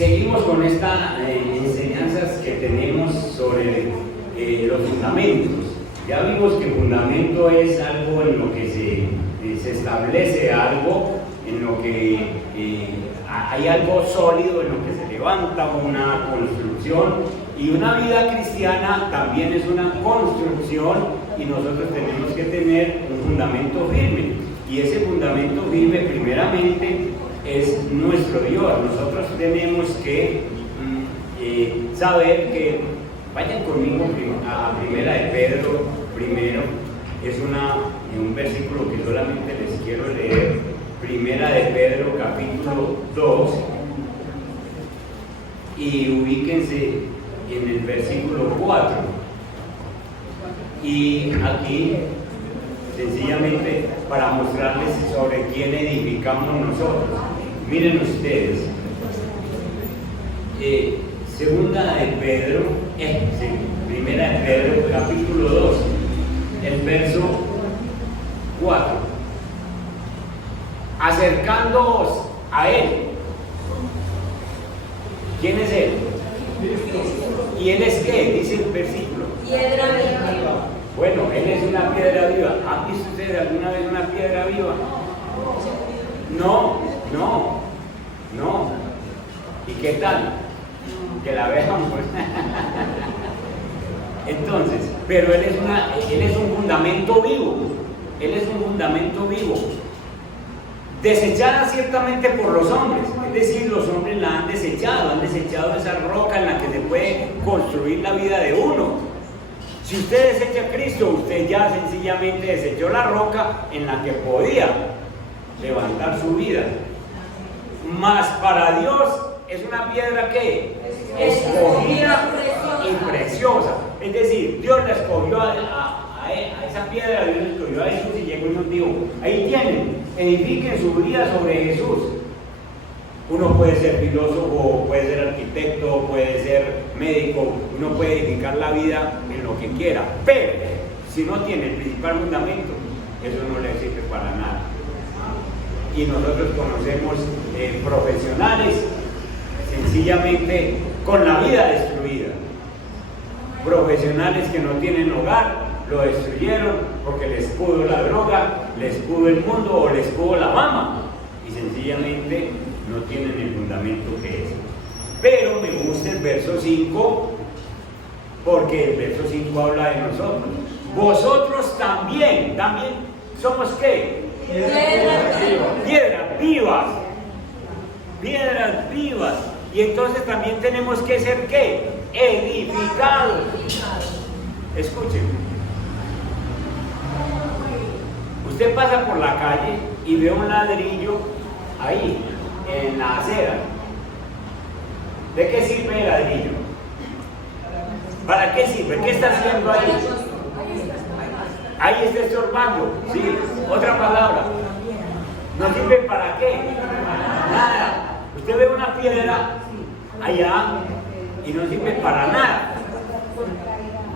Seguimos con estas enseñanzas que tenemos sobre los fundamentos. Ya vimos que fundamento es algo en lo que se establece algo, en lo que hay algo sólido, en lo que se levanta una construcción, y una vida cristiana también es una construcción, y nosotros tenemos que tener un fundamento firme, y ese fundamento firme primeramente es nuestro Dios. Nosotros tenemos que saber que, vayan conmigo a Primera de Pedro primero, es un versículo que solamente les quiero leer. Primera de Pedro capítulo 2, y ubíquense en el versículo 4, y aquí sencillamente para mostrarles sobre quién edificamos nosotros. Miren ustedes, Segunda de Pedro, Primera de Pedro capítulo 2, el verso 4. Acercándoos a Él. ¿Quién es Él? ¿Y Él es qué? Dice el versículo. Piedra viva. Bueno, Él es una piedra viva. ¿Han visto ustedes alguna vez una piedra viva? No. ¿Y qué tal? Que la veamos. Entonces, pero Él es un fundamento vivo. Él es un fundamento vivo. Desechada ciertamente por los hombres, es decir, los hombres la han desechado esa roca en la que se puede construir la vida de uno. Si usted desecha a Cristo, usted ya sencillamente desechó la roca en la que podía levantar su vida. Mas para Dios es una piedra que escogida y preciosa. Es decir, Dios la escogió a esa piedra, Dios la escogió a Jesús y llegó y nos dijo: ahí tienen, edifiquen su vida sobre Jesús. Uno puede ser filósofo, puede ser arquitecto, puede ser médico, uno puede edificar la vida en lo que quiera, pero si no tiene el principal fundamento, eso no le sirve para nada. Y nosotros conocemos profesionales sencillamente con la vida destruida, profesionales que no tienen hogar, lo destruyeron porque les pudo la droga, les pudo el mundo o les pudo la fama, y sencillamente no tienen el fundamento que es. Pero me gusta el verso 5, porque el verso 5 habla de nosotros. Vosotros también somos ¿qué? Piedras vivas. Y entonces también tenemos que ser ¿qué? Edificados. Escuchen. Usted pasa por la calle y ve un ladrillo ahí, en la acera. ¿De qué sirve el ladrillo? ¿Para qué sirve? ¿Qué está haciendo ahí? Ahí está estorbando. Sí, otra palabra. ¿No sirve para qué? Nada. Usted ve una piedra allá y no sirve para nada.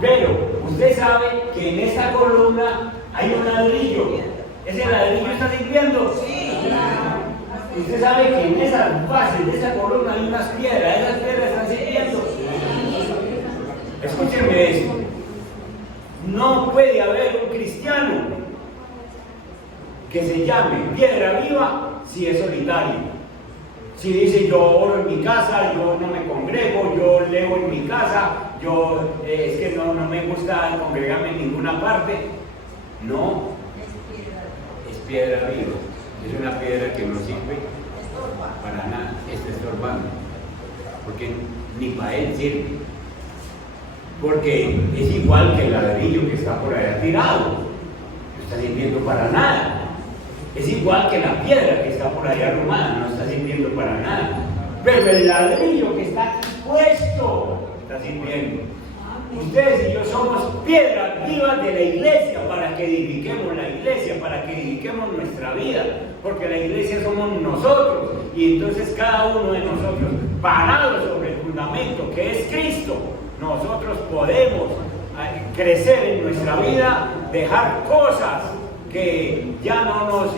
Pero usted sabe que en esta columna hay un ladrillo. ¿Ese ladrillo está sirviendo? Sí. Usted sabe que en esas bases de esa columna hay unas piedras. ¿Esas piedras están sirviendo? Escúchenme esto. No puede haber un cristiano que se llame piedra viva si es solitario. Si dice: yo oro en mi casa, yo no me congrego, yo leo en mi casa, es que no me gusta congregarme en ninguna parte. No, es piedra viva. Es una piedra que no sirve para nada, está estorbando, porque ni para él sirve, porque es igual que el ladrillo que está por allá tirado, no está sirviendo para nada. Es igual que la piedra que está por allá arrumada, no está sirviendo para nada. Pero el ladrillo que está aquí puesto está sirviendo. Ustedes y yo somos piedras vivas de la iglesia, para que edifiquemos la iglesia, para que edifiquemos nuestra vida, porque la iglesia somos nosotros, y entonces cada uno de nosotros, parados sobre el fundamento que es Cristo, nosotros podemos crecer en nuestra vida, dejar cosas que ya no nos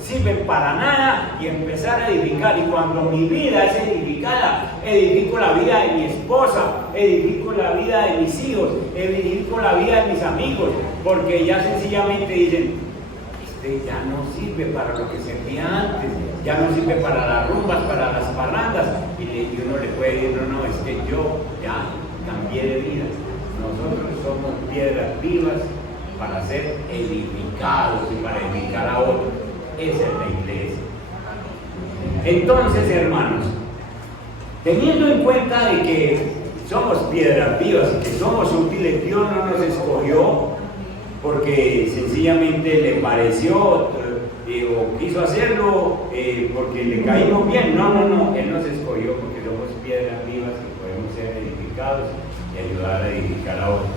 sirven para nada y empezar a edificar. Y cuando mi vida es edificada, edifico la vida de mi esposa, edifico la vida de mis hijos, edifico la vida de mis amigos, porque ya sencillamente dicen, este ya no sirve para lo que servía antes, ya no sirve para las rumbas, para las parrandas. Y uno le puede decir, no, es que yo ya cambié de vida. Nosotros somos piedras vivas para ser edificados y para edificar a otros. Esa es la iglesia. Entonces, hermanos, teniendo en cuenta de que somos piedras vivas y que somos útiles, Dios no nos escogió porque sencillamente le pareció o quiso hacerlo porque le caímos bien. No, Él nos escogió porque somos piedras vivas y podemos ser edificados y ayudar a edificar a otros.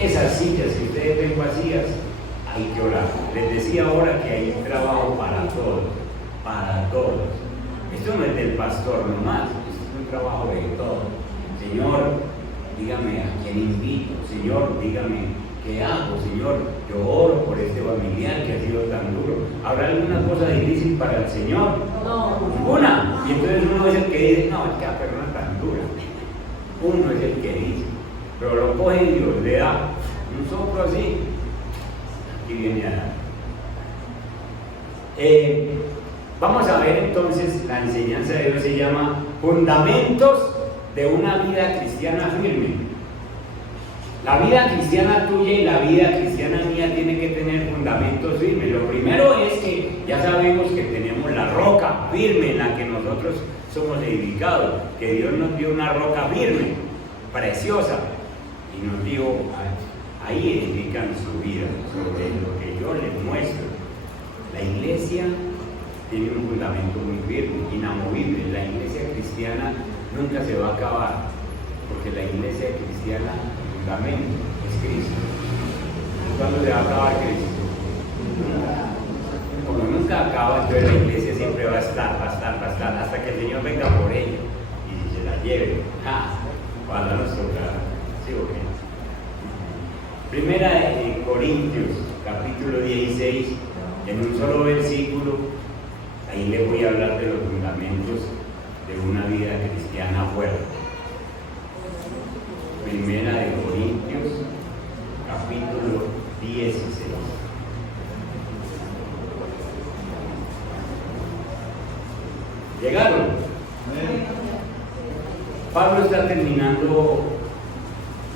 Esas sillas que ustedes ven vacías, hay que orar. Les decía ahora que hay trabajo para todos, para todos. Esto no es del pastor nomás, esto es un trabajo de todos. Señor, dígame a quién invito. Señor, dígame qué hago. Señor, yo oro por este familiar que ha sido tan duro. ¿Habrá alguna cosa difícil para el Señor? No. Ninguna. Y entonces uno es el que dice, no, es que la persona es tan dura. Uno es el que dice, pero lo coge Dios, le da un soplo así y viene a dar. Vamos a ver entonces, la enseñanza de Dios se llama Fundamentos de una vida cristiana firme. La vida cristiana tuya y la vida cristiana mía tiene que tener fundamentos firmes. Lo primero es que ya sabemos que tenemos la roca firme en la que nosotros somos edificados, que Dios nos dio una roca firme, preciosa, y nos dijo, ahí edifican su vida, sobre lo que yo les muestro. La iglesia tiene un fundamento muy firme, inamovible. La iglesia cristiana nunca se va a acabar, porque la iglesia cristiana, el fundamento es Cristo. ¿Cuándo se va a acabar Cristo? Como nunca acaba, entonces la iglesia siempre va a estar, hasta que el Señor venga por ella y se la lleve. Cuando nos toca, ¿sí o qué? Primera de Corintios, capítulo 16, en un solo versículo, ahí les voy a hablar de los fundamentos de una vida cristiana fuerte. Primera de Corintios, capítulo 16. ¿Llegaron? Pablo está terminando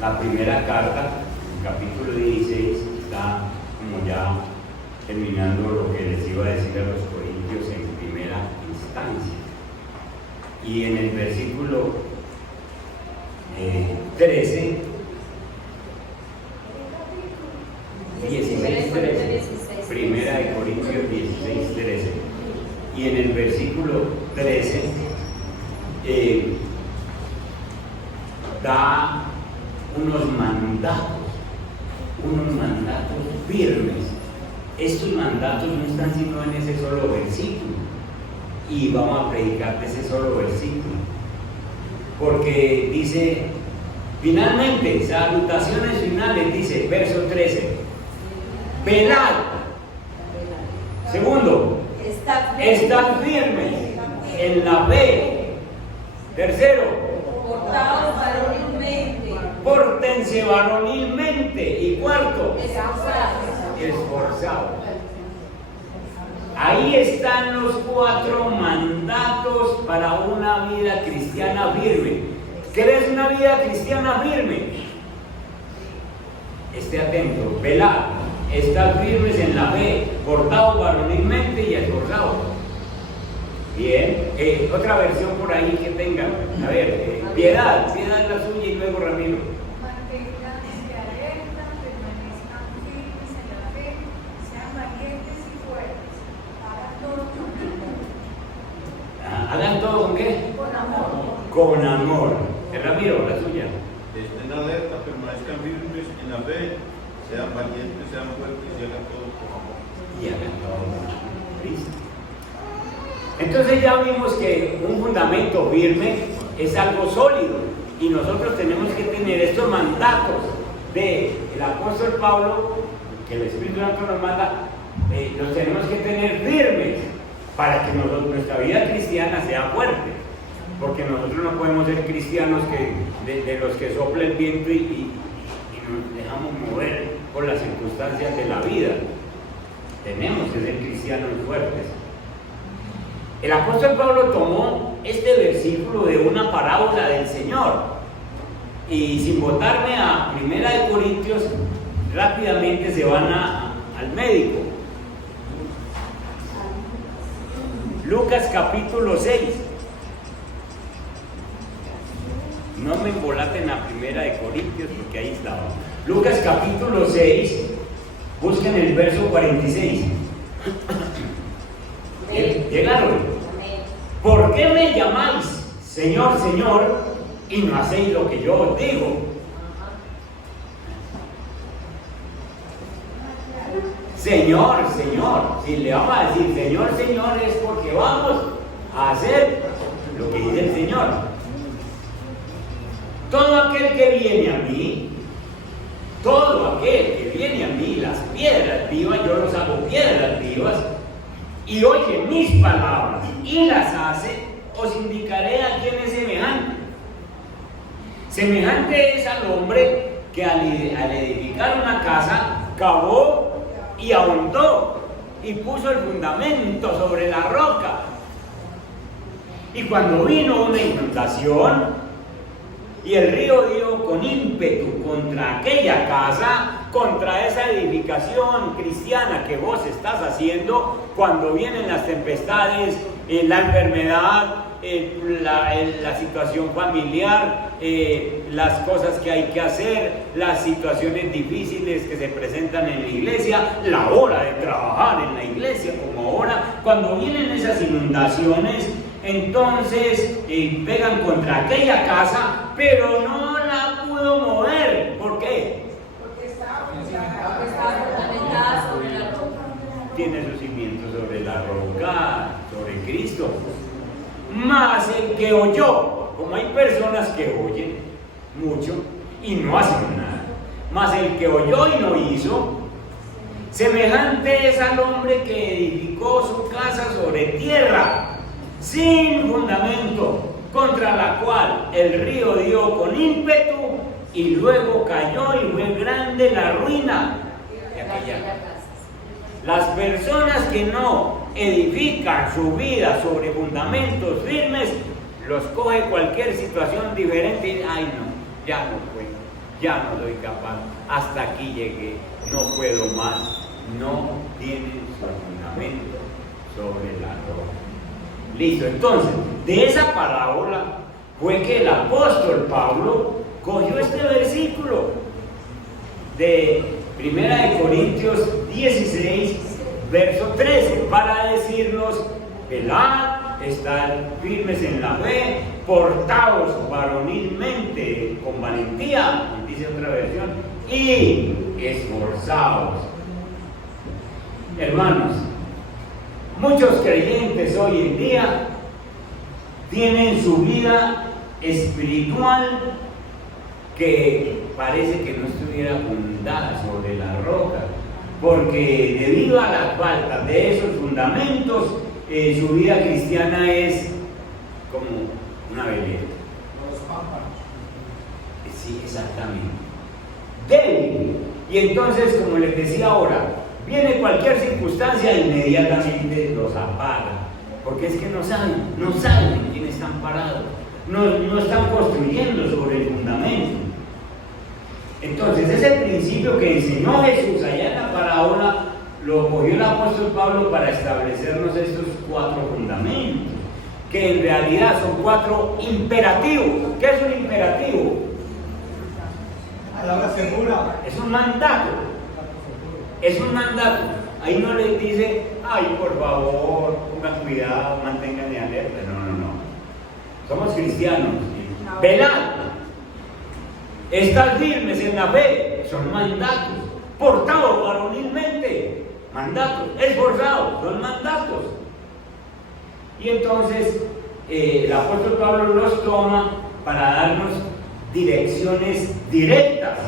la primera carta, el capítulo 16, está como ya terminando lo que les iba a decir a los corintios en primera instancia. Y en el versículo 13, 16, 13, primera de Corintios 16, 13. Y en el versículo 13 da unos mandatos firmes. Estos mandatos no están sino en ese solo versículo, y vamos a predicar de ese solo versículo, porque dice, finalmente, salutaciones finales, dice, verso 13, velad. Segundo, estad firmes en la fe. Tercero, portaos varonilmente. Pórtense varonilmente. Y cuarto, esforzados. Ahí están los 4 mandatos para una vida cristiana firme. ¿Querés una vida cristiana firme? Esté atento, velad, estad firmes en la fe, portaos varonilmente y esforzados. Bien, otra versión por ahí que tengan. A ver, piedad es la suya y luego Ramiro. Manténganse alerta, permanezcan firmes en la fe, sean valientes y fuertes, hagan todo con amor. ¿Hagan todo con qué? Con amor. Con amor. Ramiro, la suya. Estén alerta, permanezcan firmes en la fe, sean valientes, sean fuertes y hagan todo con amor. Y hagan todo con amor. ¿Listo? Entonces ya vimos que un fundamento firme es algo sólido, y nosotros tenemos que tener estos mandatos del apóstol Pablo, que el Espíritu Santo nos manda, los tenemos que tener firmes para que nuestra vida cristiana sea fuerte. Porque nosotros no podemos ser cristianos de los que sopla el viento y nos dejamos mover por las circunstancias de la vida. Tenemos que ser cristianos fuertes. El apóstol Pablo tomó este versículo de una parábola del Señor y sin botarme a 1 Corintios, rápidamente se van al médico. Lucas capítulo 6. No me embolaten a 1 Corintios porque ahí estaba. Lucas capítulo 6, busquen el verso 46. Llegaron. ¿Por qué me llamáis Señor, Señor, y no hacéis lo que yo os digo? Señor, Señor. Si le vamos a decir Señor, Señor, es porque vamos a hacer lo que dice el Señor. Todo aquel que viene a mí, todo aquel que viene a mí, las piedras vivas, yo los hago piedras vivas, y oye mis palabras y las hace, os indicaré a quién es semejante. Semejante es al hombre que al edificar una casa, cavó y ahondó y puso el fundamento sobre la roca. Y cuando vino una inundación, y el río dio con ímpetu contra aquella casa, contra esa edificación cristiana que vos estás haciendo, cuando vienen las tempestades, la enfermedad, la situación familiar, las cosas que hay que hacer, las situaciones difíciles que se presentan en la iglesia, la hora de trabajar en la iglesia como ahora, cuando vienen esas inundaciones, entonces pegan contra aquella casa, pero no la pudo mover. ¿Por qué? Porque estaba fundamentada sobre la roca. Tiene sus cimientos sobre la roca, sobre Cristo. Mas el que oyó, como hay personas que oyen mucho y no hacen nada, mas el que oyó y no hizo, semejante es al hombre que edificó su casa sobre tierra, sin fundamento, contra la cual el río dio con ímpetu y luego cayó y fue grande la ruina de aquella casa. Las personas que no edifican su vida sobre fundamentos firmes, los coge cualquier situación diferente y ay no, ya no puedo, ya no soy capaz, hasta aquí llegué, no puedo más, no tienen su fundamento sobre la roca. Listo, entonces, de esa parábola fue que el apóstol Pablo cogió este versículo de 1 Corintios 16, verso 13, para decirnos: velad, estad firmes en la fe, portaos varonilmente con valentía, dice otra versión, y esforzaos. Hermanos, muchos creyentes hoy en día tienen su vida espiritual que parece que no estuviera fundada sobre la roca, porque debido a la falta de esos fundamentos, su vida cristiana es como una veleta. Sí, exactamente. Débil. Y entonces, como les decía ahora, viene cualquier circunstancia e inmediatamente los apaga, porque es que no saben en quién están parados, no están construyendo sobre el fundamento. Entonces ese principio que enseñó Jesús allá en la parábola lo cogió el apóstol Pablo para establecernos estos 4 fundamentos, que en realidad son 4 imperativos. ¿Qué es un imperativo? Palabra segura. Es un mandato. Es un mandato. Ahí no les dice, ay, por favor, pongan cuidado, manténganse alerta. No. Somos cristianos. Velad. Estad firmes en la fe. Son mandatos. Portados varonilmente. Mandatos. Esforzados. Son mandatos. Y entonces el apóstol Pablo los toma para darnos direcciones directas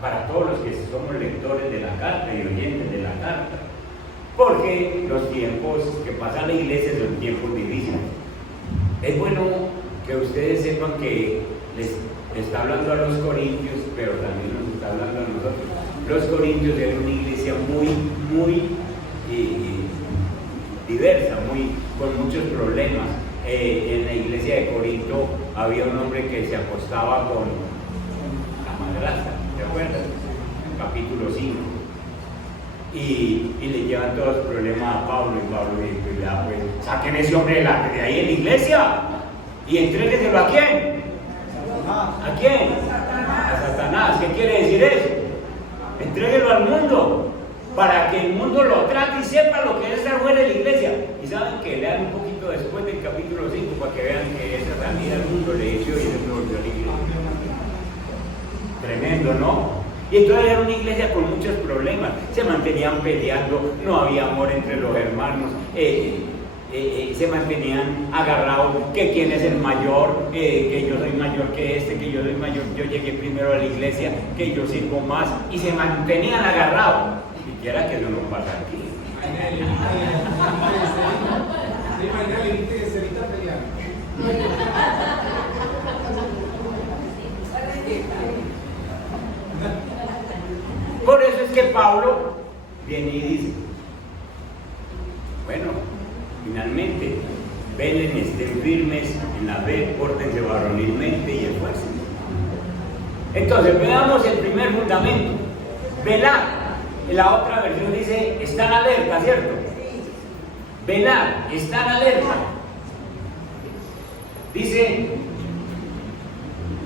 para todos los que somos lectores de la carta y oyentes de la carta. porque los tiempos que pasa la iglesia son tiempos difíciles. Es bueno que ustedes sepan que les está hablando a los corintios, pero también nos está hablando a nosotros. Los corintios eran una iglesia muy diversa, con muchos problemas. En la iglesia de Corinto había un hombre que se acostaba con la madrastra, ¿te acuerdas? Capítulo 5. Y le llevan todos los problemas a Pablo, y Pablo dice, ya pues, saquen ese hombre de ahí en la iglesia y entrégueselo ¿a quién? ¿A quién? A Satanás. ¿Qué quiere decir eso? Entréguelo al mundo, para que el mundo lo trate y sepa lo que es estar fuera de la iglesia. Y saben que lean un poquito después del capítulo 5 para que vean que esa salida al mundo le hizo y se volvió a la iglesia. Tremendo, ¿no? Y entonces era una iglesia con muchos problemas, se mantenían peleando, no había amor entre los hermanos, se mantenían agarrados, que quién es el mayor, que yo soy mayor que este, que yo soy mayor, yo llegué primero a la iglesia, que yo sirvo más, y se mantenían agarrados. Siquiera que eso no pasa aquí. Por eso es que Pablo viene y dice, bueno, finalmente, velen, estén firmes en la fe, pórtense varonilmente y esfuercen. Entonces, veamos el primer fundamento, velar. La otra versión dice, estar alerta, ¿cierto? Velar, estar alerta. Dice,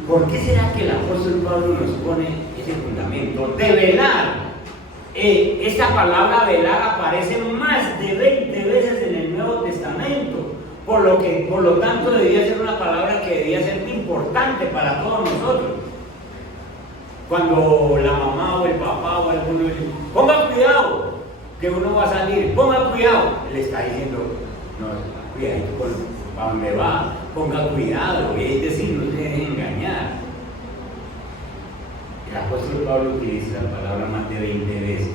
¿por qué será que el apóstol Pablo nos pone ese fundamento de velar? Esta palabra velar aparece más de 20 veces en el Nuevo Testamento, por lo tanto debía ser una palabra que debía ser importante para todos nosotros. Cuando la mamá o el papá o alguno dice, ponga cuidado, que uno va a salir, ponga cuidado, él está diciendo, no, cuidadito para dónde va, ponga cuidado, es decir, no se deje engañar. El apóstol Pablo utiliza la palabra más de 20 veces.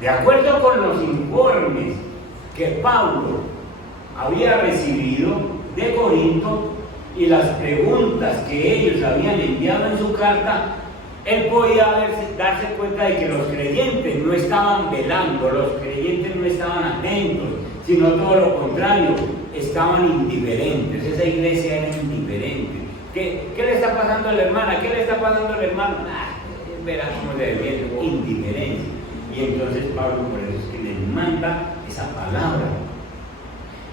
De acuerdo con los informes que Pablo había recibido de Corinto y las preguntas que ellos habían enviado en su carta, él podía darse cuenta de que los creyentes no estaban velando, los creyentes no estaban atentos, sino todo lo contrario, estaban indiferentes. Esa iglesia era indiferente. ¿Qué le está pasando a la hermana? ¿Qué le está pasando al hermano? Verá cómo se ve, indiferencia. Y entonces Pablo por eso es que les manda esa palabra.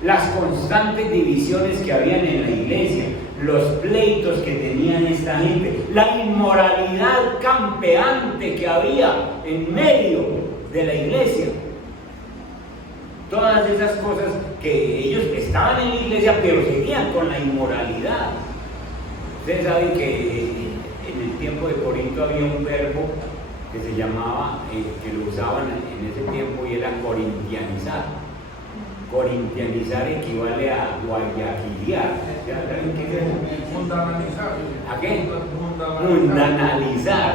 Las constantes divisiones que habían en la iglesia, los pleitos que tenían esta gente, la inmoralidad campeante que había en medio de la iglesia, todas esas cosas que ellos estaban en la iglesia pero seguían con la inmoralidad. Ustedes saben que en el tiempo de Corinto había un verbo que se llamaba, que lo usaban en ese tiempo, y era corintianizar. Corintianizar equivale a guayaquilear. ¿Saben qué es eso? Mundanalizar. ¿A qué? Mundanalizar.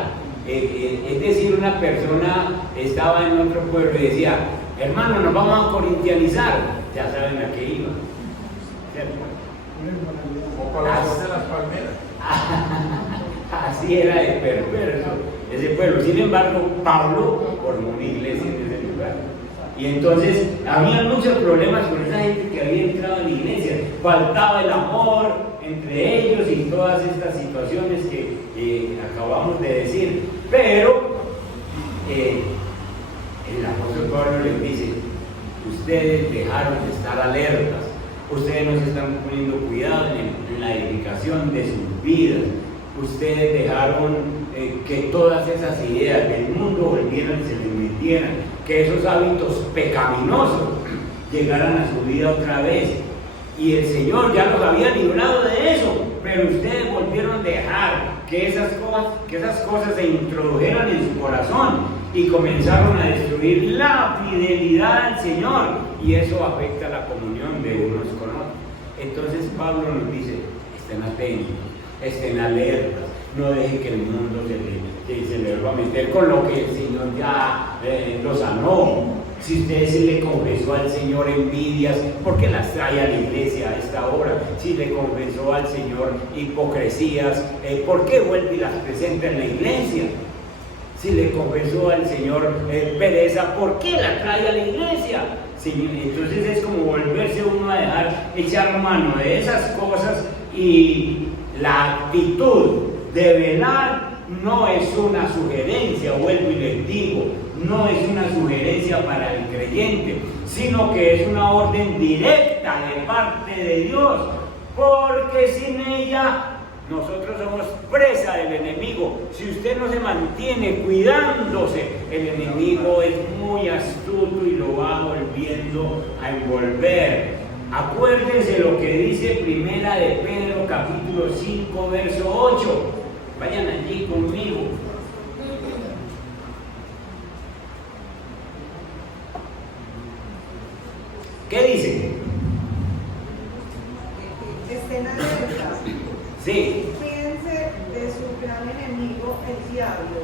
Es decir, una persona estaba en otro pueblo y decía, hermano, nos vamos a corintianizar. Ya saben a qué iba, ¿cierto? O para los de las palmeras. Así era de perverso ese pueblo. Sin embargo, Pablo formó una iglesia en ese lugar. Y entonces había muchos problemas con esa gente que había entrado en la iglesia. Faltaba el amor entre ellos y todas estas situaciones que acabamos de decir. Pero el apóstol Pablo les dice, ustedes dejaron de estar alertas, ustedes no se están poniendo cuidado en la edificación de sus vidas, ustedes dejaron que todas esas ideas del mundo volvieran y se les metieran, que esos hábitos pecaminosos llegaran a su vida otra vez. Y el Señor ya los había librado de eso, pero ustedes volvieron a dejar que esas cosas se introdujeran en su corazón y comenzaron a destruir la fidelidad al Señor, y eso afecta la comunión de unos con otros. Entonces Pablo nos dice, estén atentos, estén alertas, no dejen que el mundo se le va a meter con lo que el Señor ya lo sanó. Si usted se le confesó al Señor envidias, ¿por qué las trae a la iglesia a esta hora? Si le confesó al Señor hipocresías, ¿por qué vuelve y las presenta en la iglesia? Si le confesó al Señor pereza, ¿por qué la trae a la iglesia? Sí, entonces es como volverse uno a dejar echar mano de esas cosas, y la actitud de velar no es una sugerencia, vuelvo y les digo, no es una sugerencia para el creyente, sino que es una orden directa de parte de Dios, porque sin ella nosotros somos presa del enemigo. Si usted no se mantiene cuidándose, el enemigo es muy astuto y lo va volviendo a envolver. Acuérdense lo que dice Primera de Pedro capítulo 5 verso 8. Vayan allí conmigo. ¿Qué dice? Estén alerta. Sí. Cuídense de su gran enemigo, el diablo,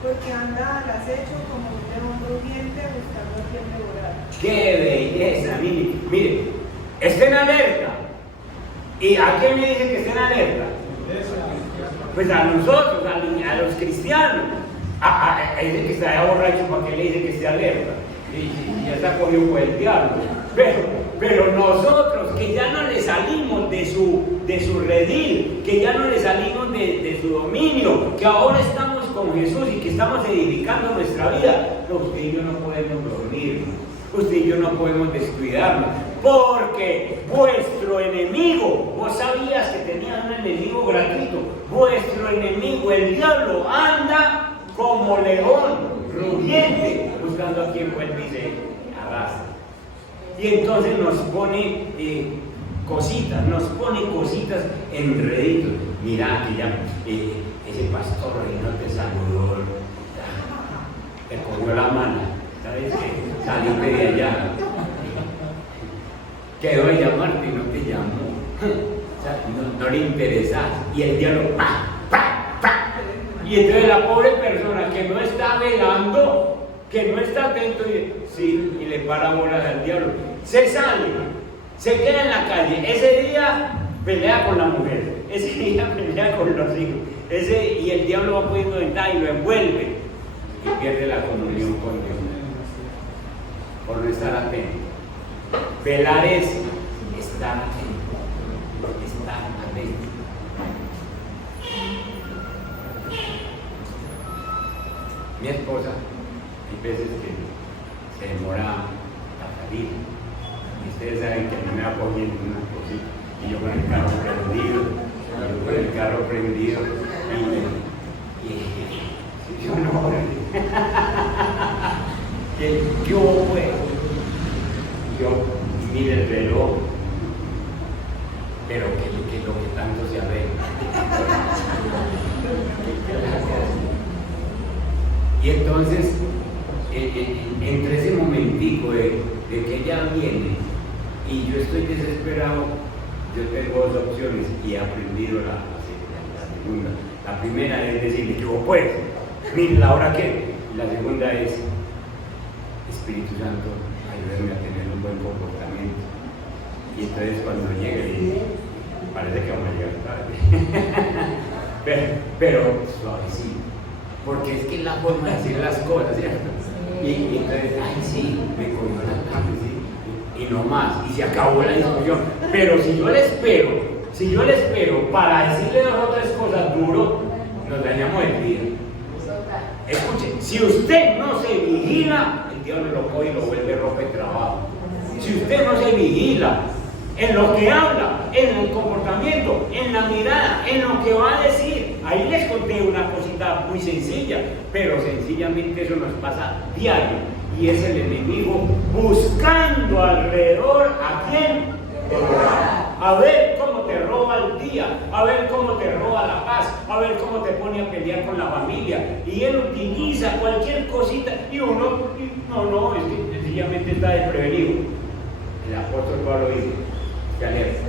porque anda al acecho como un león rugiente buscando a quien devorar. ¡Qué belleza! Mire, estén alerta. ¿Y a quién le dice que estén alerta? Pues a nosotros, a los cristianos. A ese que está allá borracho, ¿para qué le dice que esté alerta? Y ya está cogido por el diablo. Pero nosotros que ya no le salimos de su redil, que ya no le salimos de su dominio, que ahora estamos con Jesús y que estamos edificando nuestra vida, usted y yo no podemos dormir, usted y yo no podemos descuidarnos, porque vuestro enemigo, vos sabías que tenías un enemigo gratuito, vuestro enemigo, el diablo, anda como león rugiente, buscando a quien vuelve y se arrastra. Y entonces nos pone cositas enreditos. Mira que ya ese pastor ahí no te saludó, te cogió la mano, ¿sabes qué? Saliste de allá, quedó de llamarte y no te llamó, o sea, no le interesas, y el diablo y entonces la pobre persona que no está velando, que no está atento, y le para bolas al diablo, se sale, se queda en la calle, ese día pelea con la mujer, ese día pelea con los hijos, y el diablo va pudiendo entrar y lo envuelve y pierde la comunión con Dios por no estar atento. Velar es estar atento, estar atento. Mi esposa, hay veces que se demora a salir, y ustedes saben que a mí me va poniendo una cosita, y yo con el carro prendido, y yo no, yo pues, yo mire el reloj, pero que lo que tanto se arregla. Y entonces, entre ese momentico de que ella viene y yo estoy desesperado, yo tengo dos opciones y he aprendido la segunda. La primera es decirle, yo pues, mire la hora que. La segunda es, Espíritu Santo, ayúdame a tener un buen comportamiento. Y entonces cuando llegue, parece que vamos a llegar tarde. pero suavecito. Porque es que es la forma de decir las cosas, ¿cierto? Y entonces, ay sí, me cogió la tarde, sí, y no más, y se acabó la discusión. Pero si yo le espero para decirle dos o tres cosas duro, nos dañamos el día. Escuche, si usted no se vigila, el diablo lo coge y lo vuelve ropa de trabajo. Si usted no se vigila en lo que habla, en el comportamiento, en la mirada, en lo que va a decir. Ahí les conté una cosita muy sencilla, pero sencillamente eso nos pasa diario. Y es el enemigo buscando alrededor a quién. A ver cómo te roba el día, a ver cómo te roba la paz, a ver cómo te pone a pelear con la familia. Y él utiliza cualquier cosita y uno, no, es que sencillamente está desprevenido. El apóstol Pablo dice, que alerta.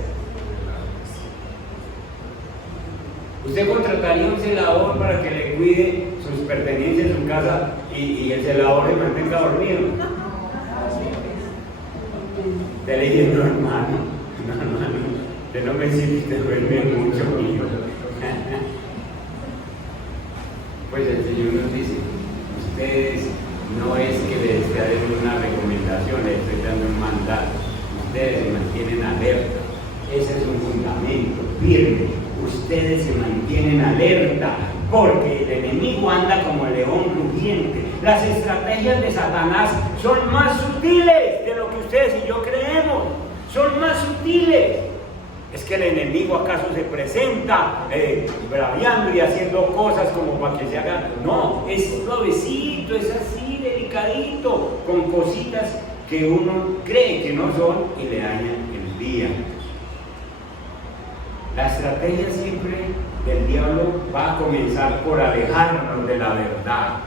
¿Usted contrataría un celador para que le cuide sus pertenencias en su casa y el celador se mantenga dormido? Está leyendo, hermano. No, hermano. Usted no me sirve, usted duerme mucho, hijo. Pues el Señor nos dice, ustedes no es que les esté dando una recomendación, les estoy dando un mandato. Ustedes se mantienen alerta. Ese es un fundamento firme. Ustedes se mantienen alerta porque el enemigo anda como el león rugiente. Las estrategias de Satanás son más sutiles de lo que ustedes y yo creemos. Son más sutiles. ¿Es que el enemigo acaso se presenta braviando y haciendo cosas como para que se haga? No, es suavecito, es así, delicadito, con cositas que uno cree que no son y le dañan el día. La estrategia siempre del diablo va a comenzar por alejarnos de la verdad.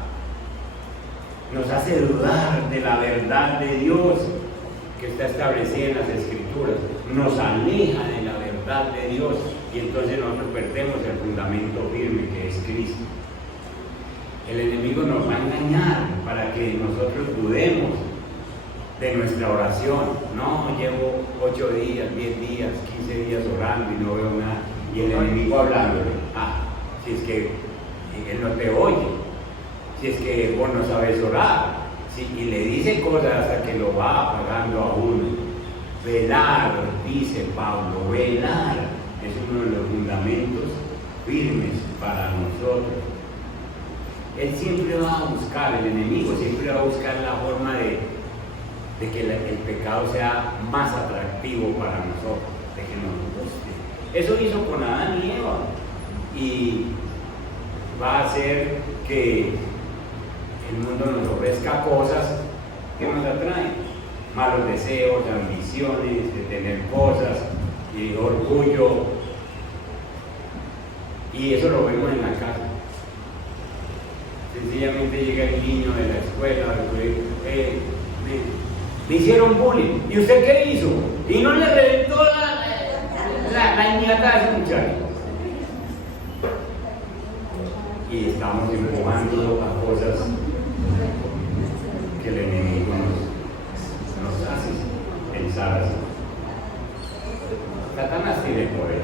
Nos hace dudar de la verdad de Dios que está establecida en las Escrituras. Nos aleja de la verdad de Dios y entonces nosotros perdemos el fundamento firme que es Cristo. El enemigo nos va a engañar para que nosotros dudemos de nuestra oración. No, llevo 8 días, 10 días, 15 días orando y no veo nada. Y el enemigo hablándole. Si es que él no te oye, si es que vos no sabes orar, y le dice cosas hasta que lo va apagando a uno. Velar, dice Pablo, velar es uno de los fundamentos firmes para nosotros. Él siempre va a buscar, el enemigo siempre va a buscar la forma de que el pecado sea más atractivo para nosotros, de que nos guste. Eso hizo con Adán y Eva y va a hacer que el mundo nos ofrezca cosas que nos atraen, malos deseos, ambiciones, de tener cosas y orgullo, y eso lo vemos en la casa. Sencillamente llega el niño de la escuela, me hicieron bullying. ¿Y usted qué hizo? Y no le reventó la ñata a ese muchacho. Y estamos empujando a cosas que el enemigo nos hace pensar así. Satanás tiene poder.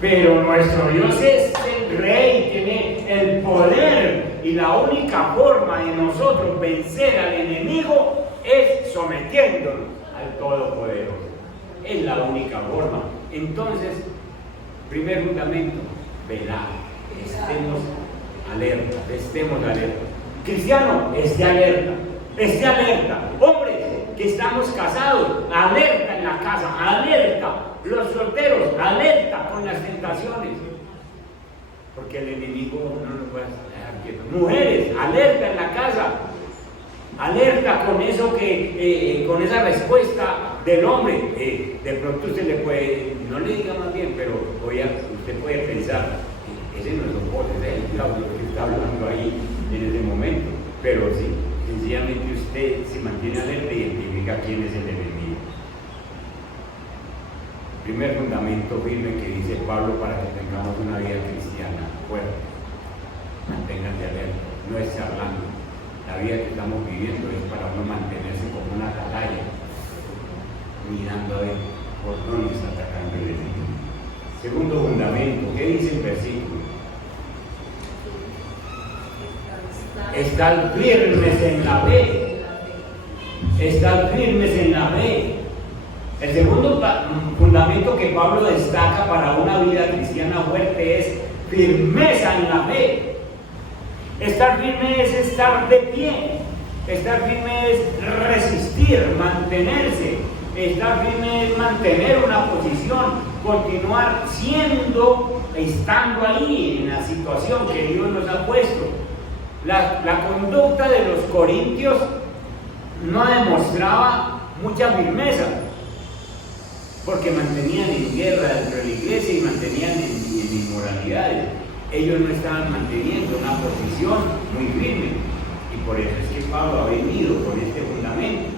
Pero nuestro Dios es el Rey, tiene el poder. Y la única forma de nosotros vencer al enemigo es sometiéndonos al Todopoderoso. Es la única forma. Entonces, primer fundamento, velar. Estemos alerta. Cristiano, esté alerta. Hombres que estamos casados, alerta en la casa, alerta. Los solteros, alerta con las tentaciones. Porque el enemigo no nos va a dejar quietos. Mujeres, alerta en la casa. Alerta con eso con esa respuesta del hombre. De pronto usted le puede, no le diga más bien, pero usted puede pensar, ese no es un poder, es el Claudio que está hablando ahí en ese momento. Pero sí, sencillamente usted se mantiene alerta y identifica quién es el enemigo. Primer fundamento firme que dice Pablo para que tengamos una vida cristiana fuerte. Manténganse alerta, no es charlando. La vida que estamos viviendo es para uno mantenerse como una atalaya, mirando a ver por dónde está atacando el enemigo. Segundo fundamento, ¿qué dice el versículo? Estar firmes en la fe. Estar firmes en la fe. El segundo fundamento que Pablo destaca para una vida cristiana fuerte es firmeza en la fe. Estar firme es estar de pie. Estar firme es resistir, mantenerse. Estar firme es mantener una posición, continuar estando ahí en la situación que Dios nos ha puesto. La conducta de los corintios no demostraba mucha firmeza, porque mantenían en guerra dentro de la iglesia y mantenían en inmoralidades. Ellos no estaban manteniendo una posición muy firme, y por eso es que Pablo ha venido con este fundamento.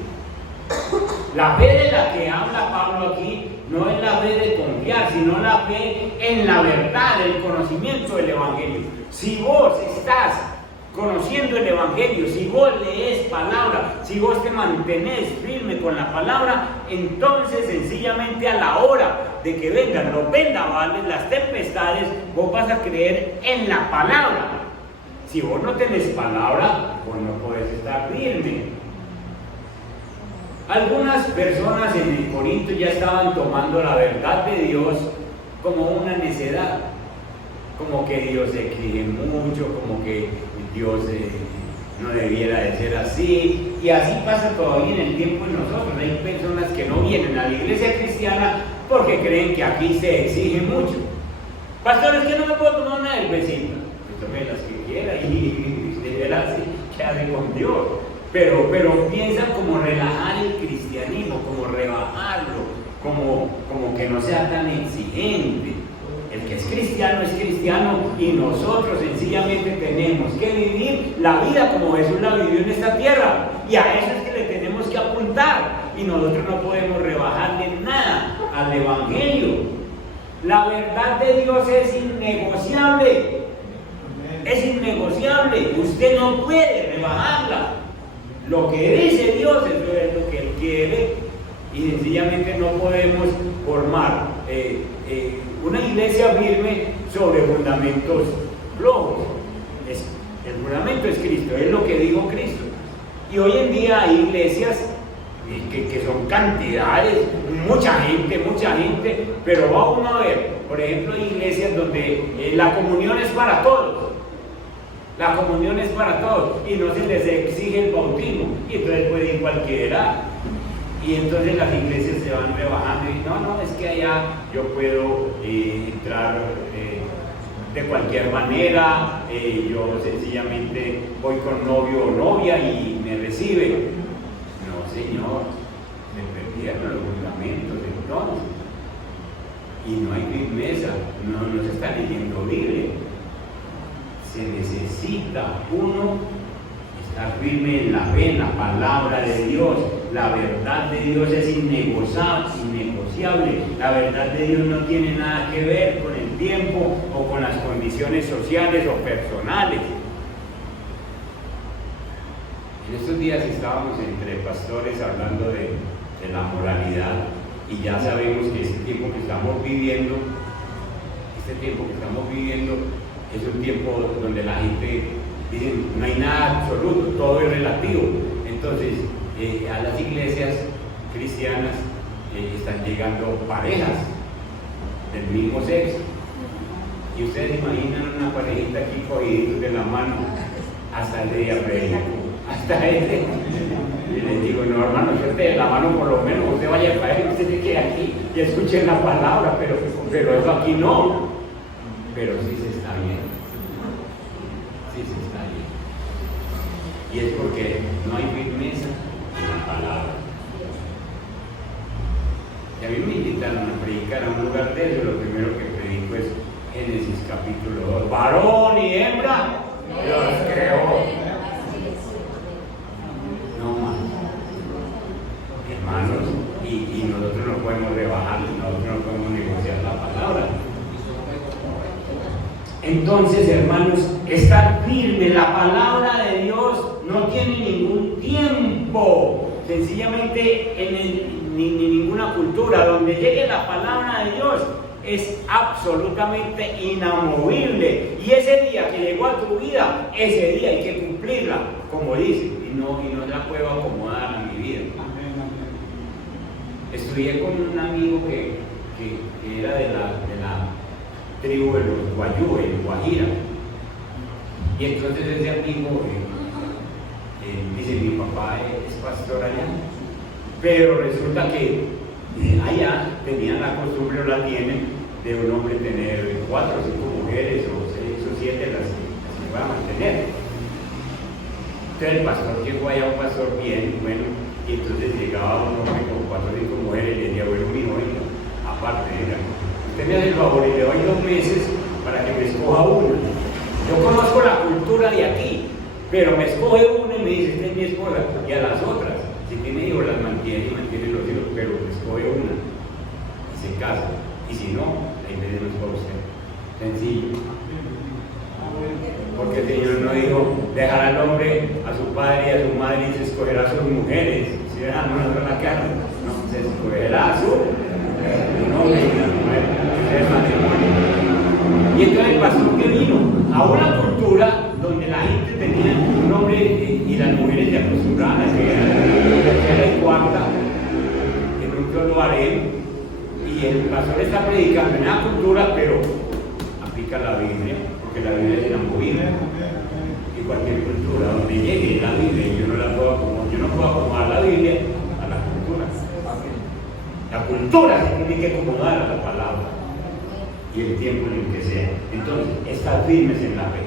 La fe de la que habla Pablo aquí no es la fe de confiar, sino la fe en la verdad, el conocimiento del Evangelio. Si vos estás conociendo el Evangelio, si vos lees palabra, si vos te mantenés firme con la palabra, entonces sencillamente a la hora de que vengan los vendavales, las tempestades, vos vas a creer en la palabra. Si vos no tenés palabra, vos no podés estar firme. Algunas personas en el Corinto ya estaban tomando la verdad de Dios como una necedad, como que Dios exige mucho, como que Dios no debiera de ser así, y así pasa todavía en el tiempo de nosotros. Hay personas que no vienen a la iglesia cristiana porque creen que aquí se exige mucho. Pastores, que no me puedo tomar una cervecita, pues tome las que quiera y de veras que hace con Dios, pero piensan como relajar el cristianismo, como rebajarlo, como que no sea tan exigente. El que es cristiano y nosotros sencillamente tenemos que vivir la vida como Jesús la vivió en esta tierra, y a eso es que le tenemos que apuntar, y nosotros no podemos rebajarle nada al Evangelio. La verdad de Dios es innegociable, usted no puede rebajarla. Lo que dice Dios es lo que Él quiere, y sencillamente no podemos formar una iglesia firme sobre fundamentos flojos. El fundamento es Cristo, es lo que dijo Cristo. Y hoy en día hay iglesias que son cantidades, mucha gente, pero va uno a ver, por ejemplo, hay iglesias donde la comunión es para todos. La comunión es para todos y no se les exige el bautismo, y entonces puede ir cualquiera. Y entonces las iglesias se van rebajando y no, es que allá yo puedo entrar de cualquier manera, yo sencillamente voy con novio o novia y me recibe. No, Señor, se perdieron los fundamentos entonces. Y no hay firmeza, no se está leyendo Biblia. Se necesita uno estar firme en la fe, en la palabra de Dios. La verdad de Dios es innegociable. La verdad de Dios no tiene nada que ver con el tiempo o con las condiciones sociales o personales. En estos días estábamos entre pastores hablando de la moralidad, y ya sabemos que este tiempo que estamos viviendo es un tiempo donde la gente dice no hay nada absoluto, todo es relativo. Entonces a las iglesias cristianas están llegando parejas del mismo sexo, y ustedes imaginan una parejita aquí cogiditos de la mano hasta el día previo, hasta ese. Y les digo, no, hermano, suerte de la mano, por lo menos usted vaya a caer y usted se quede aquí y escuchen la palabra, pero eso aquí no. Pero sí se está viendo. Y es porque no hay firmeza en la palabra. Y a mí me invitaron a predicar a un lugar de eso. Lo primero que predico es Génesis capítulo 2. Varón y hembra los creó. No más. Hermanos, y nosotros no podemos rebajar, nosotros no podemos negociar la palabra. Entonces, hermanos, estar firme, la palabra de Dios no tiene ningún tiempo, sencillamente ni ninguna cultura. Donde llegue la palabra de Dios es absolutamente inamovible, y ese día que llegó a tu vida, ese día hay que cumplirla, como dice, y no la puedo acomodar a mi vida. Estudié con un amigo que era de la tribu de los Guayú, en Guajira, y entonces ese amigo dice, mi papá es pastor allá, pero resulta que allá tenían la costumbre, o la tienen, de un hombre tener 4 o 5 mujeres, o 6 o 7 las que va a mantener. Entonces el pastor llegó allá, un pastor bien bueno, y entonces llegaba un hombre con 4 o 5 mujeres y le decía, bueno, mi hijo, aparte, usted me hace el favor y le doy 2 meses para que me escoja una. Yo conozco la cultura de aquí, pero me escoge una y me dice, esta es mi esposa, y a las otras, si tiene hijos, las mantiene y mantiene los hijos, pero me escoge una y se casa, y si no, ahí me no es para usted. Sencillo. Porque el Señor no dijo, dejará al hombre a su padre y a su madre y se escogerá a sus mujeres. Si dejan una sola carne, no, se escogerá a su hombre y a su mujer. Ese es el matrimonio. Y entonces el pastor que vino a una cultura donde la gente tenía un hombre y las mujeres se acostumbraban a que era y cuarta, en un solo harem, y el pastor está predicando en una cultura, pero aplica la Biblia, porque la Biblia es inamovible, y cualquier cultura donde llegue la Biblia, yo no puedo acomodar la Biblia a la cultura. La cultura se tiene que acomodar a la palabra y el tiempo en el que sea. Entonces, estar firmes en la fe.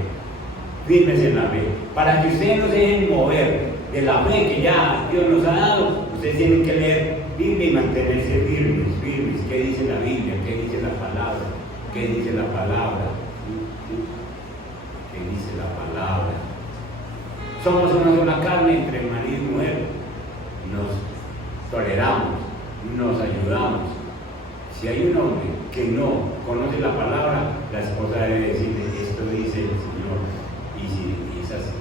Firmes en la fe. Para que ustedes no se dejen mover de la fe que ya Dios nos ha dado, ustedes tienen que leer Biblia y mantenerse firmes, firmes. ¿Qué dice la Biblia? ¿Qué dice la palabra? ¿Qué dice la palabra? ¿Qué dice la palabra? Somos una sola carne entre marido y mujer. Nos toleramos, nos ayudamos. Si hay un hombre que no conoce la palabra, la esposa debe decirle, esto dice el Señor. Y si es así,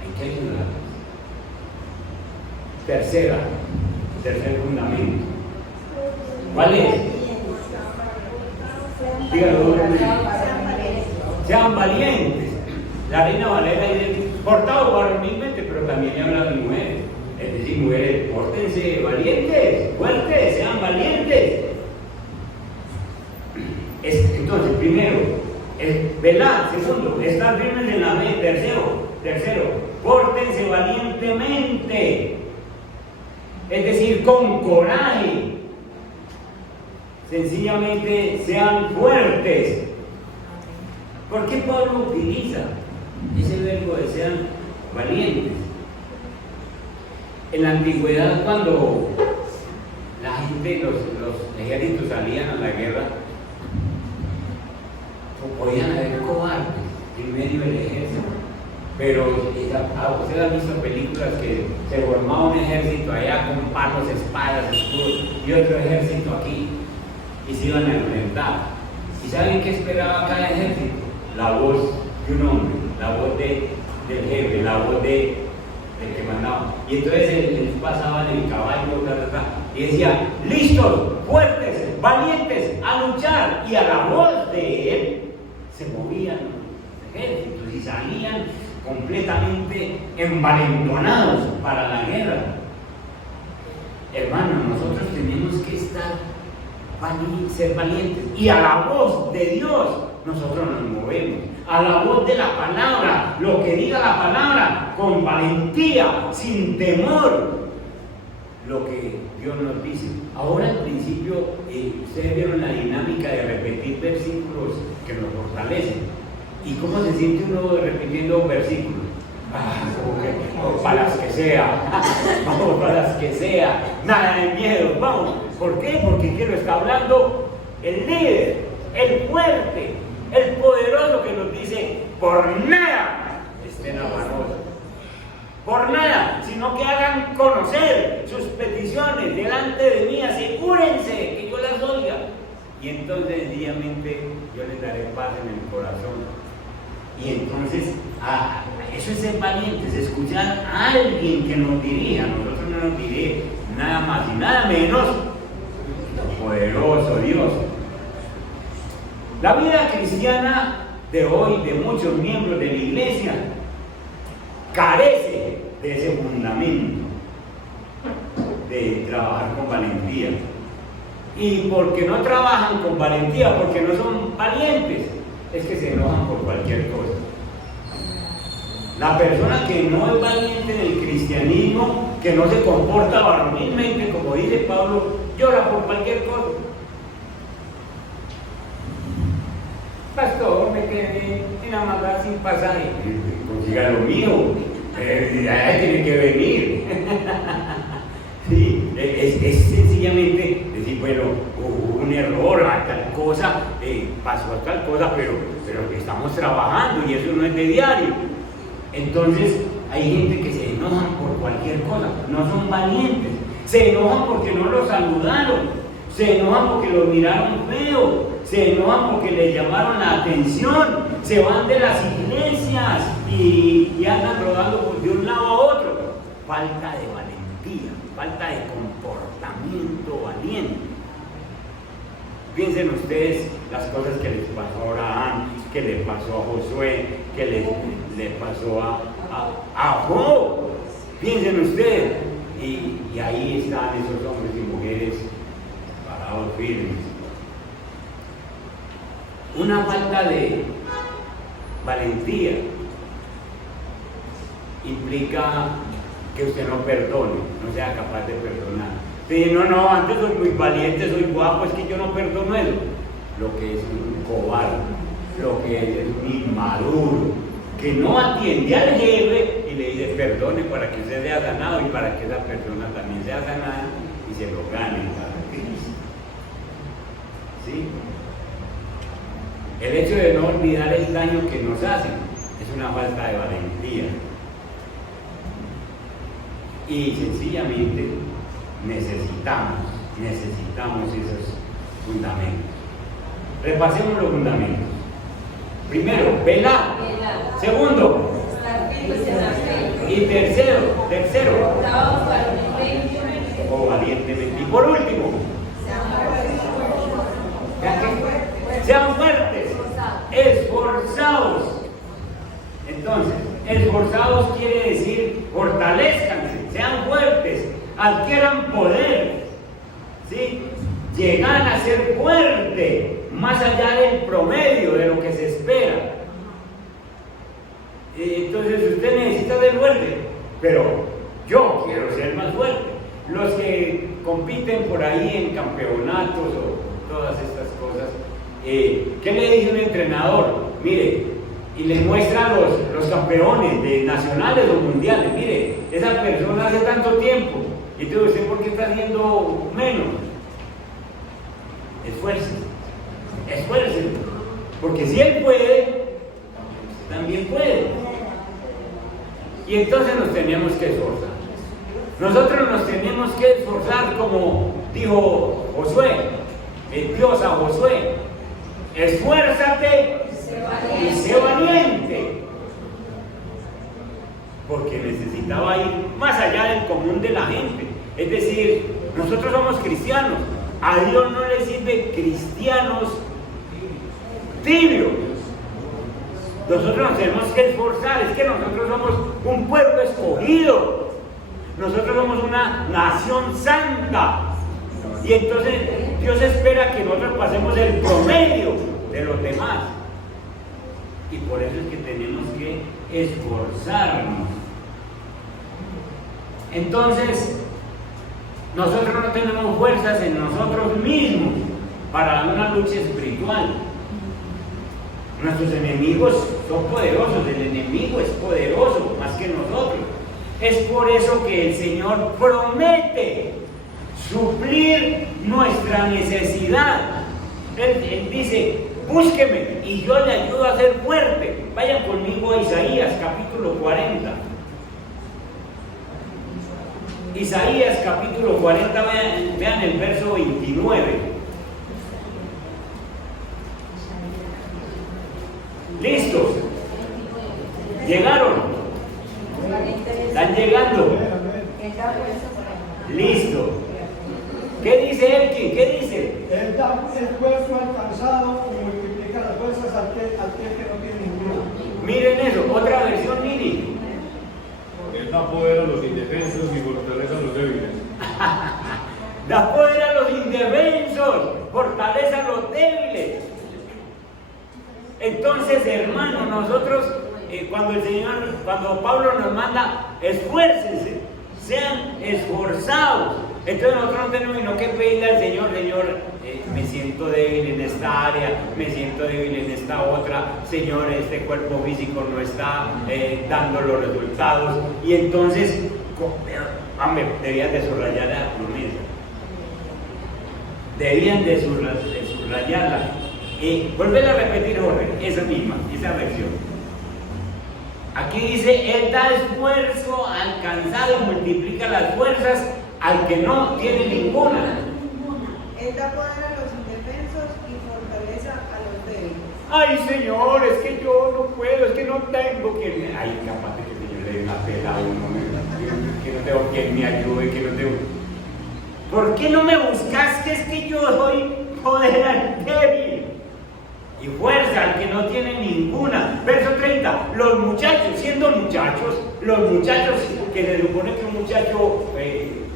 hay que ayudarles. Tercer fundamento. ¿Cuál es? Dígalo. Sean valientes. La Reina Valera dice, portados varonilmente, pero también habla de mujeres. Es decir, mujeres, pórtense valientes, fuertes, sean valientes. Entonces, primero, velar. Segundo, estar firmes en la fe. Tercero, pórtense valientemente. Es decir, con coraje. Sencillamente, sean fuertes. ¿Por qué Pablo utiliza ese verbo de sean valientes? En la antigüedad, cuando la gente, los ejércitos salían a la guerra, podían haber cobardes en medio del ejército. Pero usted ha visto películas que se formaba un ejército allá con palos, espadas, escudos y otro ejército aquí y se iban a enfrentar. ¿Y saben qué esperaba cada ejército? La voz de un hombre, la voz del jefe, la voz del que mandaba. Y entonces él pasaba en el caballo y decía, listos, fuertes, valientes, a luchar. Y a la voz de él se movían los ejércitos y salían completamente envalentonados para la guerra. Hermanos, nosotros tenemos que ser valientes, y a la voz de Dios nosotros nos movemos, a la voz de la palabra, lo que diga la palabra, con valentía, sin temor, lo que Dios nos dice. Ahora al principio, ustedes vieron la dinámica de repetir versículos que nos fortalecen. ¿Y cómo se siente uno repitiendo versículos? Para las que sea, vamos, para las que sea, nada de miedo, vamos. ¿Por qué? Porque aquí lo está hablando el líder, el fuerte, el poderoso, que nos dice, por nada estén afanosos, por nada, sino que hagan conocer sus peticiones delante de mí, asegúrense que yo las oiga, y entonces sencillamente yo les daré paz en el corazón. Y entonces, eso es ser valientes, escuchar a alguien que nos dirija. Nosotros no nos dirige nada más y nada menos poderoso Dios. La vida cristiana de hoy, de muchos miembros de la iglesia, carece de ese fundamento de trabajar con valentía. Y porque no trabajan con valentía, porque no son valientes, es que se enojan por cualquier cosa. La persona que no es valiente en el cristianismo, que no se comporta varonilmente, como dice Pablo, llora por cualquier cosa. Pastor, me quedé en la maldad sin pasaje. Consiga lo mío, ya tiene que venir. Sí, es sencillamente decir, bueno, hubo un error, tal cosa, pasó tal cosa, pero estamos trabajando y eso no es de diario. Entonces, hay gente que se enoja por cualquier cosa, no son valientes, se enojan porque no los saludaron, se enojan porque los miraron feo, se enojan porque les llamaron la atención, se van de las iglesias y andan rodando de un lado a otro. Falta de valentía, falta de comportamiento valiente. Piensen ustedes las cosas que les pasó a Abraham, que le pasó a Josué, que le pasó a Job. Piensen ustedes. Y ahí están esos hombres y mujeres parados firmes. Una falta de valentía implica que usted no perdone, no sea capaz de perdonar. Sí, no, antes soy muy valiente, soy guapo, es que yo no perdono eso. Lo que es un cobarde, lo que es un inmaduro, que no atiende al jefe y le dice perdone para que usted sea sanado y para que esa persona también sea sanada y se lo gane para Cristo. ¿Sí? El hecho de no olvidar el daño que nos hacen es una falta de valentía. Y sencillamente necesitamos esos fundamentos. Repasemos los fundamentos. Primero, velar. Segundo, estar firmes en la fe. y tercero, Trabajo valientemente. o valientemente. Y por último, sean fuertes, esforzados. Entonces, esforzados quiere decir fortalezcanse, sean fuertes, adquieran poder, ¿sí? Llegan a ser fuerte, más allá del promedio de lo que se espera. Entonces usted necesita ser fuerte, pero yo quiero ser más fuerte. Los que compiten por ahí en campeonatos o todas estas cosas, ¿qué le dice un entrenador? Mire, y le muestra los campeones de nacionales o mundiales. Mire, esa persona hace tanto tiempo, y entonces usted, ¿por qué está haciendo menos? Esfuerce, porque si él puede, también puede. Y entonces nos tenemos que esforzar. Nosotros nos tenemos que esforzar, como dijo Josué, Dios a Josué: esfuérzate y sé valiente, porque necesitaba ir más allá del común de la gente. Es decir, nosotros somos cristianos, a Dios no le sirve cristianos tibios. Nosotros nos tenemos que esforzar, es que nosotros somos un pueblo escogido, nosotros somos una nación santa, y entonces Dios espera que nosotros pasemos el promedio de los demás. Y por eso es que tenemos que esforzarnos. Entonces, nosotros no tenemos fuerzas en nosotros mismos para una lucha espiritual. Nuestros enemigos son poderosos, el enemigo es poderoso más que nosotros. Es por eso que el Señor promete suplir nuestra necesidad. Él dice: búsqueme y yo le ayudo a ser fuerte. Vayan conmigo a Isaías capítulo 40. Isaías capítulo 40, vean el verso 29. ¿Listos? ¿Llegaron? ¿Están llegando? Listo. ¿Qué dice Elkin? ¿Qué dice? Él da esfuerzo al cansado y multiplica las fuerzas al que no tiene ninguna. Miren eso, otra versión, Nini. Él da poder a los indefensos y fortaleza a los débiles. Da poder a los indefensos, fortaleza a los débiles. Entonces, hermano, nosotros, cuando Pablo nos manda, esfuércense, sean esforzados. Entonces nosotros no tenemos sino que pedirle al Señor: Señor, me siento débil en esta área, me siento débil en esta otra, Señor, este cuerpo físico no está dando los resultados. Y entonces, debían de subrayar la promesa, debían de subrayarla. Volver a repetir, Jorge, esa versión. Aquí dice: Él da esfuerzo al cansado y multiplica las fuerzas al que no tiene ninguna. Él Él da poder a los indefensos y fortaleza a los débiles. Ay, Señor, es que yo no puedo, es que no tengo quien me... Ay, capaz de que el Señor le dé una pela a uno, que no tengo quien me ayude, que no tengo... ¿Por qué no me buscaste? Es que yo doy poder al débil y fuerza al que no tiene ninguna. Verso 30, los muchachos, siendo muchachos, los muchachos que se supone que un muchacho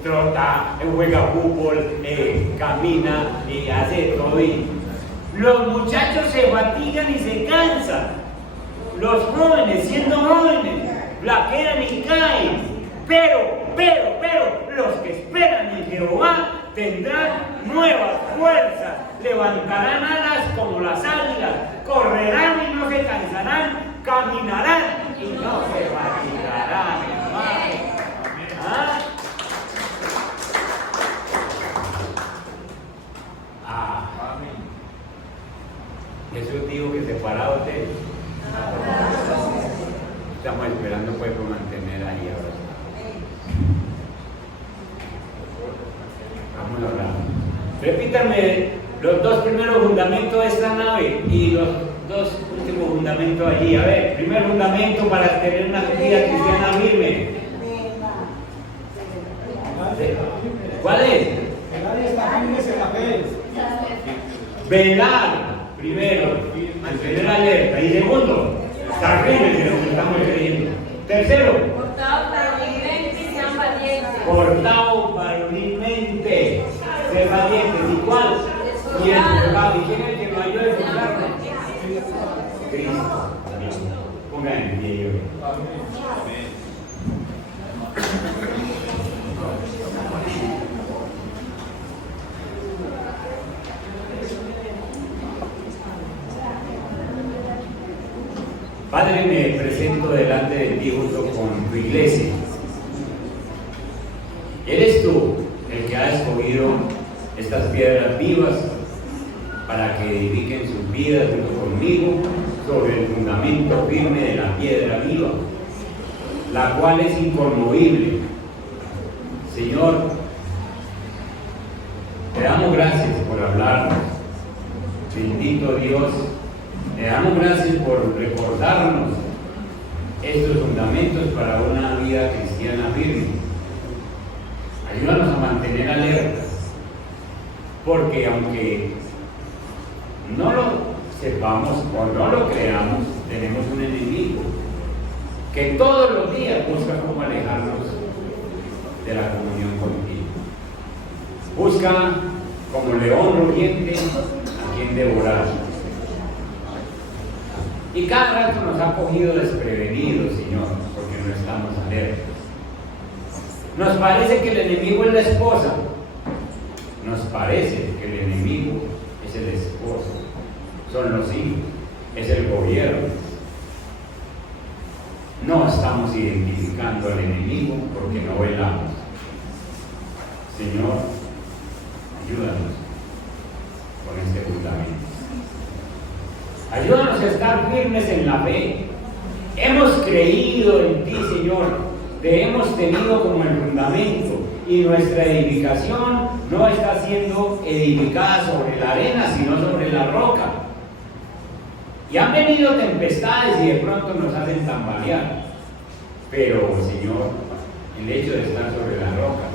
trota, juega fútbol, camina y hace todo. Y los muchachos se fatigan y se cansan. Los jóvenes, siendo jóvenes, flaquean y caen. Pero, los que esperan en Jehová tendrán nuevas fuerzas, levantarán alas como las águilas, correrán y no se cansarán, caminarán y no se fatigarán, hermano. ¿Ah? Jesús dijo que separados de él. Estamos esperando pues por mantener ahí ahora. Vamos a hablar. Repítanme los dos primeros fundamentos de esta nave y los dos últimos fundamentos allí. A ver, primer fundamento para tener una vida cristiana firme. ¿Cuál es? Velar y estar firmes en la fe. Velar, primero, mantener alerta. Y segundo, estar firmes en lo que estamos creyendo. Tercero, Portaos varonilmente y sean valientes. portaos varonilmente, ser valientes. ¿Y cuál? Y esforzado. ¿Y quién es el que nos ayuda a esforzarnos? Cristo. Pongan en pie yo. Padre, me presento delante de ti junto con tu iglesia. Eres tú el que ha escogido estas piedras vivas para que edifiquen sus vidas junto conmigo sobre el fundamento firme de la piedra viva, la cual es inconmovible. Señor, te damos gracias por hablarnos. Bendito Dios, te damos gracias por recordarnos estos fundamentos para una vida cristiana firme. Ayúdanos a mantener alertas, porque aunque no lo sepamos o no lo creamos, tenemos un enemigo que todos los días busca cómo alejarnos de la comunión contigo. Busca como león rugiente a quien devorar. Y cada rato nos ha cogido desprevenidos, Señor, porque no estamos alertas. Nos parece que el enemigo es la esposa. Nos parece que el enemigo es el esposo. Son los hijos. Es el gobierno. No estamos identificando al enemigo porque no velamos. Señor, ayúdanos con este fundamento. Ayúdanos a estar firmes en la fe. Hemos creído en ti, Señor. Te hemos tenido como el fundamento y nuestra edificación no está siendo edificada sobre la arena, sino sobre la roca. Y han venido tempestades y de pronto nos hacen tambalear. Pero, Señor, el hecho de estar sobre la roca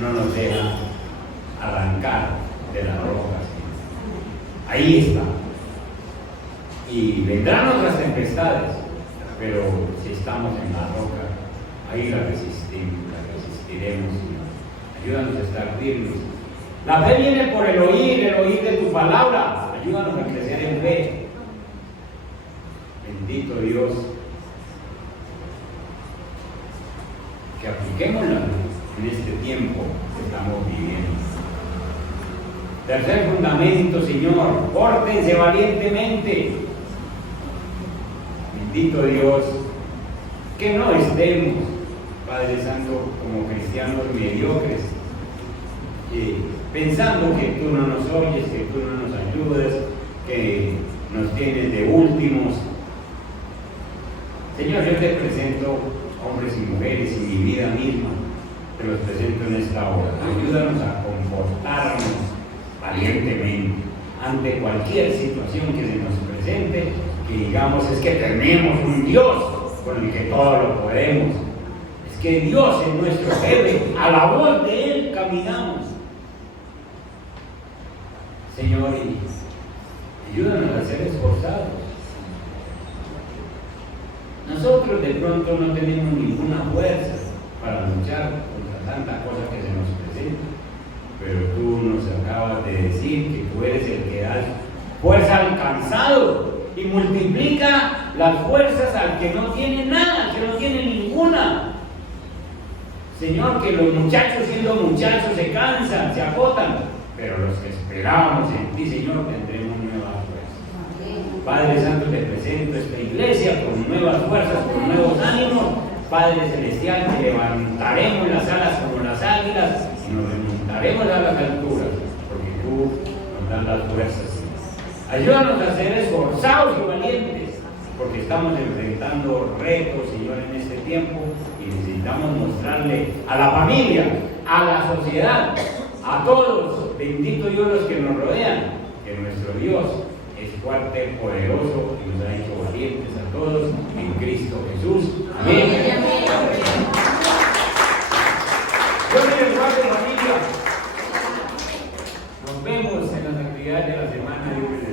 no nos deja arrancar de la roca, Señor. Ahí está. Y vendrán otras tempestades, pero si estamos en la roca, ahí la resistiremos, Señor. Ayúdanos a estar firmes. La fe viene por el oír de tu palabra. Ayúdanos a crecer en fe. Bendito Dios. Que apliquémosla en este tiempo que estamos viviendo. Tercer fundamento, Señor. Pórtense valientemente. Bendito Dios. Que no estemos, Padre Santo, como cristianos mediocres, pensando que tú no nos oyes, que tú no nos ayudas, que nos tienes de últimos. Señor, yo te presento hombres y mujeres y mi vida misma, te los presento en esta hora. Ayúdanos a comportarnos valientemente ante cualquier situación que se nos presente, que digamos es que tenemos un Dios con el que todo lo podemos. Es que Dios es nuestro jefe, a la voz de Él caminamos. Señor, ayúdanos a ser esforzados. Nosotros de pronto no tenemos ninguna fuerza para luchar contra tanta cosa que se nos presenta, pero tú nos acabas de decir que tú eres el que das fuerza al cansado y multiplica las fuerzas al que no tiene nada, al que no tiene ninguna. Señor, que los muchachos siendo muchachos se cansan, se agotan, pero los que esperamos en ti, Señor, tendremos nuevas fuerzas. Padre Santo, te presento esta iglesia con nuevas fuerzas, con nuevos ánimos. Padre Celestial, te levantaremos las alas como las águilas y nos remontaremos a las alturas, porque tú nos das las fuerzas. Ayúdanos a ser esforzados y valientes, porque estamos enfrentando retos, Señor, en este tiempo y necesitamos mostrarle a la familia, a la sociedad, a todos, bendito Dios, los que nos rodean, que nuestro Dios es fuerte, poderoso y nos ha hecho valientes a todos en Cristo Jesús. Amén. Dios les guarde, familia. Nos vemos en las actividades de la semana.